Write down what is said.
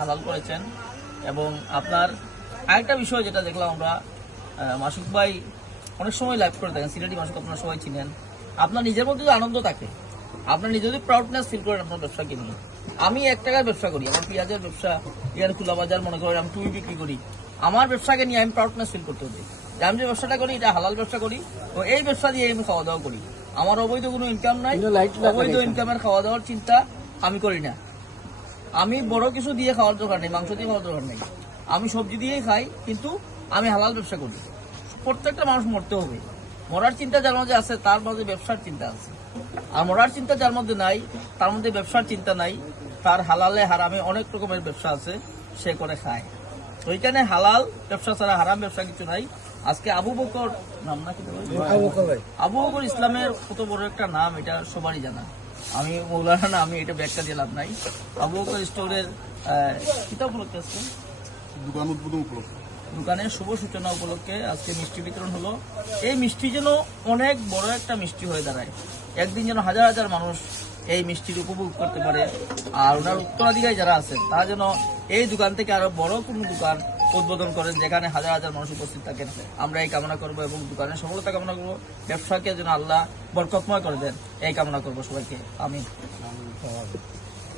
হালাল করেছেন। এবং আপনার আরেকটা বিষয় যেটা দেখলাম আমরা, মাসুক ভাই অনেক সময় লাইভ করে থাকেন, সিলেটি মাসুক আপনারা সবাই চিনেন। আপনার নিজের মধ্যে যদি আনন্দ থাকে, আপনার নিজে যদি প্রাউডনেস ফিল করেন আপনার ব্যবসাকে নিয়ে। আমি 1 টাকার ব্যবসা করি, আমার পেঁয়াজের ব্যবসা, এখানে খোলা বাজার মনে করেন আমি টুই বিক্রি করি। আমার ব্যবসাকে নিয়ে আমি প্রাউডনেস ফিল করতে হচ্ছে যে আমি যে ব্যবসাটা করি এটা হালাল ব্যবসা করি, ও এই ব্যবসা দিয়ে আমি খাওয়া দাওয়া করি। আমার অবৈধ কোনো ইনকাম নাই, অবৈধ ইনকামের খাওয়া দাওয়ার চিন্তা আমি করি না। আমি বড় কিছু দিয়ে খাওয়ার দরকার নেই, মাংস দিয়ে খাওয়ার দরকার নেই, আমি সবজি দিয়েই খাই, কিন্তু আমি হালাল ব্যবসা করি। প্রত্যেকটা মানুষ মরতে হবে, মরার চিন্তা যার মধ্যে আছে তার মধ্যে ব্যবসার চিন্তা আছে। আর মরার চিন্তা যার মধ্যে নাই তার মধ্যে ব্যবসার চিন্তা নাই। তার হালালে হারামে অনেক রকমের ব্যবসা আছে, সে করে খায়। তো এইখানে হালাল ব্যবসা ছাড়া হারাম ব্যবসা কিছু নাই। আজকে আবু বকর নাম না, আবু বকর ইসলামের কত বড় একটা নাম, এটা সবারই জানা। আমি মৌলানা না, আমি এটা ব্যাখ্যা দিয়ে লাভ নাই। আবু বকর স্টোরের কিতাব উপলক্ষে আজকে দোকান উদ্বোধন উপলক্ষে, দোকানের শুভ সূচনা উপলক্ষে আজকে মিষ্টি বিতরণ হলো। এই মিষ্টি যেন অনেক বড় একটা মিষ্টি হয়ে দাঁড়ায়, একদিন যেন হাজার হাজার মানুষ এই মিষ্টির উপভোগ করতে পারে। আর ওনার উত্তরাধিকারী যারা আছেন তারা যেন এই দোকান থেকে আরো বড় কোনো দোকান উদ্বোধন করেন, যেখানে হাজার হাজার মানুষ উপস্থিত থাকেন। আমরা এই কামনা করবো এবং দোকানের সফলতা কামনা করবো, ব্যবসাকে যেন আল্লাহ বরকতময় করে দেন এই কামনা করবো সবাইকে। আমি